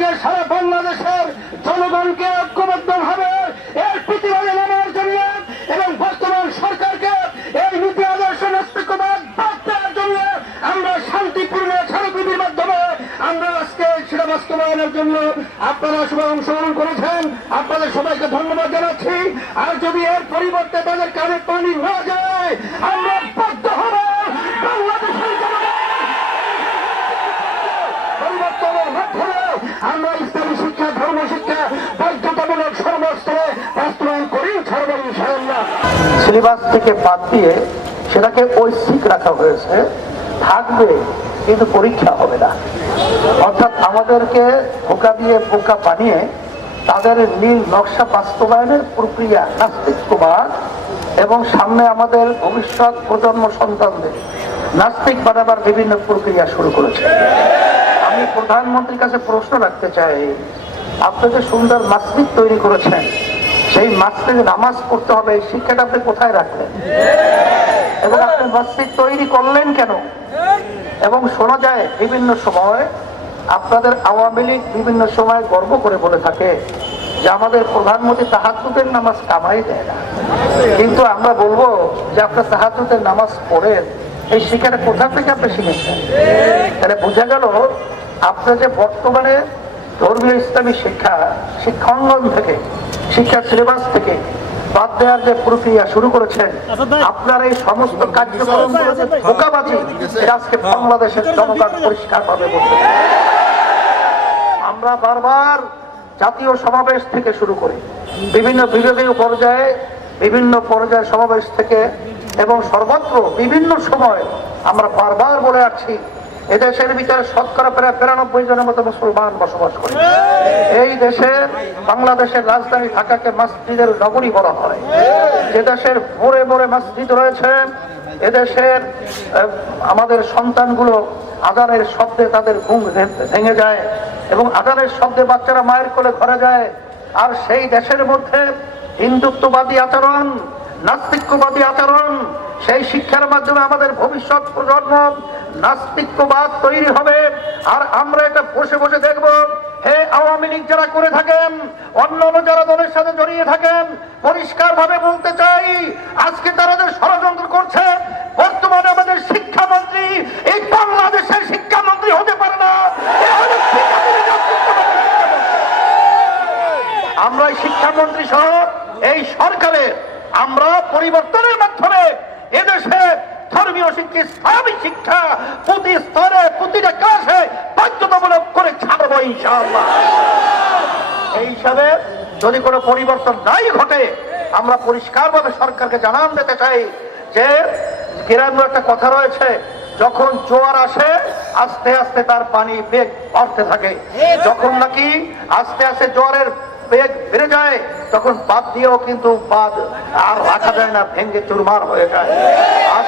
সারা বাংলাদেশের জনগণকে ঐক্যবদ্ধ ভাবে এর প্রতিবাদে নামার জন্য এবং বর্তমান সরকারকে এই নীতি আদর্শ নাস্তিকবাদ বাদ দেওয়ার জন্য আমরা শান্তিপূর্ণ স্মারকলিপির মাধ্যমে আমরা আজকে সেটা বাস্তবায়নের জন্য আপনারা সবাই অংশগ্রহণ করেছেন। আপনাদের সবাইকে ধন্যবাদ জানাচ্ছি। আর যদি এর পরিবর্তে তাদের কানে পানি না যায়, আমরা বাধ্য হব বাংলাদেশের জনগণ পরিবর্তনের মাধ্যমে আমরা ইসলামী শিক্ষা, ধর্ম শিক্ষা, বাধ্যতামূলক সর্বস্তরে বাস্তবায়ন করি ছাড়বেন ইনশাআল্লাহ। সিলেবাস থেকে বাদ দিয়ে সেটাকে ঐচ্ছিক রাখা হয়েছে, থাকবে, কিন্তু পরীক্ষা হবে না। অর্থাৎ আমাদেরকে বোকা দিয়ে বোকা বানিয়ে তাদের নীল নকশা বাস্তবায়নের প্রক্রিয়া নাস্তিকবাদ এবং সামনে আমাদের ভবিষ্যৎ প্রজন্ম সন্তানদের নাস্তিক বানাবার বিভিন্ন প্রক্রিয়া শুরু করেছে। আমি প্রধানমন্ত্রীর কাছে প্রশ্ন রাখতে চাই। আপনি যে সুন্দর মাসজিদ তৈরি করেছেন, সেই মসজিদে নামাজ পড়তে হবে, এই শিক্ষাটা আপনি কোথায় রাখলেন? এবং আপনি মসজিদ তৈরি করলেন কেন? এবং শোনা যায়, বিভিন্ন সময় আপনাদের আওয়ামী লীগ বিভিন্ন সময় গর্ব করে বলে থাকে যে আমাদের প্রধানমন্ত্রী তাহাজুদের নামাজ কামাই দেয় না। কিন্তু আমরা বলব যে আপনার তাহাজুদের নামাজ পড়েন, এই শিক্ষাটা কোথা থেকে আপনি শিখেছেন? তাহলে বোঝা গেল আপনার যে বর্তমানে ধর্মীয় ইসলামী শিক্ষা শিক্ষাঙ্গন থেকে শিক্ষা সিলেবাস থেকে বাদ দেওয়ার যে প্রক্রিয়া শুরু করেছেন আপনার এই সমস্ত কার্যক্রম বোকাবাজি আজকে বাংলাদেশের জনগণ পরিষ্কার ভাবে বলছে। আমরা বারবার জাতীয় সমাবেশ থেকে শুরু করি। বিভিন্ন বিভাগীয় পর্যায়ে বিভিন্ন পর্যায়ে সমাবেশ থেকে এবং সর্বত্র বিভিন্ন সময় আমরা বারবার বলে আসছি এদেশের ভিতরে শতকরা প্রায় বিরানব্বই জনের মতো মুসলমান বসবাস করে। এই দেশে বাংলাদেশের রাজধানী ঢাকাকে মসজিদের নগরী বলা হয়। যে দেশের ভোরে ভোরে মসজিদ রয়েছে এদেশের আমাদের সন্তানগুলো আজানের শব্দে তাদের ঘুম ভেঙে যায় এবং আজানের শব্দে বাচ্চারা মায়ের কোলে ঘরে যায়। আর সেই দেশের মধ্যে হিন্দুত্ববাদী আচরণ নাস্তিক্যবাদী আচরণ, সেই শিক্ষার মাধ্যমে আমাদের ভবিষ্যৎ প্রজন্ম নাস্তিক্যবাদ তৈরি হবে। আর আমরা এটা বসে বসে দেখব। হে আওয়ামী লীগ যারা করে থাকেন, অন্য অন্য যারা দলের সাথে জড়িয়ে থাকেন পরিষ্কার ভাবে বলতে চাই, আজকে তারা যে ষড়যন্ত্র করছে, বর্তমানে আমাদের শিক্ষামন্ত্রী, এই বাংলাদেশের শিক্ষামন্ত্রী হতে পারে না। আমরা শিক্ষামন্ত্রী সহ এই সরকারে আমরা পরিবর্তনের মাধ্যমে এদেশে ধর্মীয় শিক্ষা প্রতি স্তরে প্রতিটা বাধ্যতামূলক করে ছাড়বো এই হিসাবে যদি কোনো পরিবর্তন নাই ঘটে, আমরা পরিষ্কারভাবে সরকারকে জানান দিতে চাই যে গ্রামের একটা কথা রয়েছে, যখন জোয়ার আসে, আস্তে আস্তে তার পানি বেগ বাড়তে থাকে। যখন নাকি আস্তে আস্তে জোয়ারের বেগ বেড়ে যায়, তখন বাদ দিয়েও কিন্তু বাদ আর রাখা যায় না ভেঙ্গে চুরমার হয়ে যায়।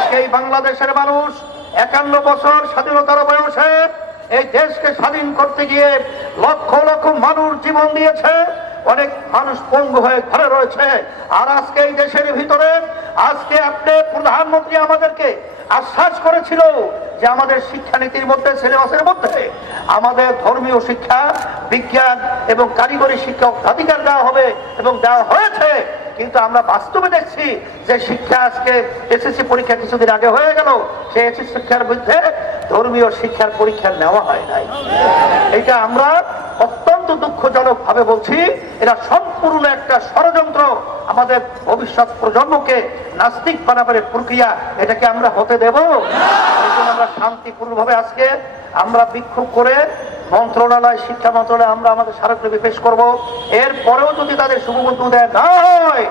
আজকে এই বাংলাদেশের মানুষ একান্ন বছর স্বাধীনতার বয়সে এই দেশকে স্বাধীন করতে গিয়ে লক্ষ লক্ষ মানুষ জীবন দিয়েছে। অনেক মানুষ পঙ্গু হয়ে ঘরে রয়েছে। আর আজকে এই দেশের ভিতরে, আজকে আপনি প্রধানমন্ত্রী আমাদেরকে আশ্বাস করেছিল যে আমাদের শিক্ষানীতির মধ্যে, সিলেবাসের মধ্যে আমাদের ধর্মীয় শিক্ষা, বিজ্ঞান এবং কারিগরি শিক্ষা অগ্রাধিকার দেওয়া হবে এবং দেওয়া হয়েছে। কিন্তু আমরা বাস্তবে দেখছি যে শিক্ষা আজকে এসএসসি পরীক্ষা কিছুদিন আগে হয়ে গেল। সেই এসএসসি শিক্ষার বিরুদ্ধে ধর্মীয় শিক্ষার পরীক্ষা নেওয়া হয় নাই। এটা আমরা অত্যন্ত দুঃখজনক ভাবে বলছি। এটা সম্পূর্ণ একটা আমাদের ভবিষ্যৎ প্রজন্মকে নাস্তিক বানাবার প্রক্রিয়া এটাকে আমরা হতে দেব আমরা শান্তিপূর্ণভাবে আজকে আমরা বিক্ষোভ করে মন্ত্রণালয়, শিক্ষা মন্ত্রণালয় আমরা আমাদের স্মারকলিপি পেশ করব এরপরেও যদি তাদের শুভবন্ধু দেয় না হয়,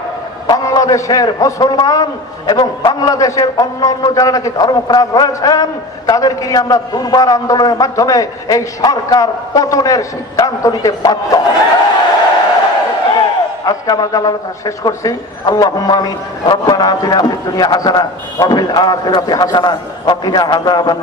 বাংলাদেশের মুসলমান এবং বাংলাদেশের অন্য অন্য যারা নাকি ধর্মপ্রাণ রয়েছেন, তাদেরকে নিয়ে আমরা দুর্বার আন্দোলনের মাধ্যমে এই সরকার পতনের সিদ্ধান্ত নিতে বাধ্য। আজকে আমার আলোচনা শেষ করছি আল্লাহ আমি রব্বানা দুনিয়া হাসানা ওয়া ফিল আখিরাতি হাসানা ওয়া কিনা আযাবান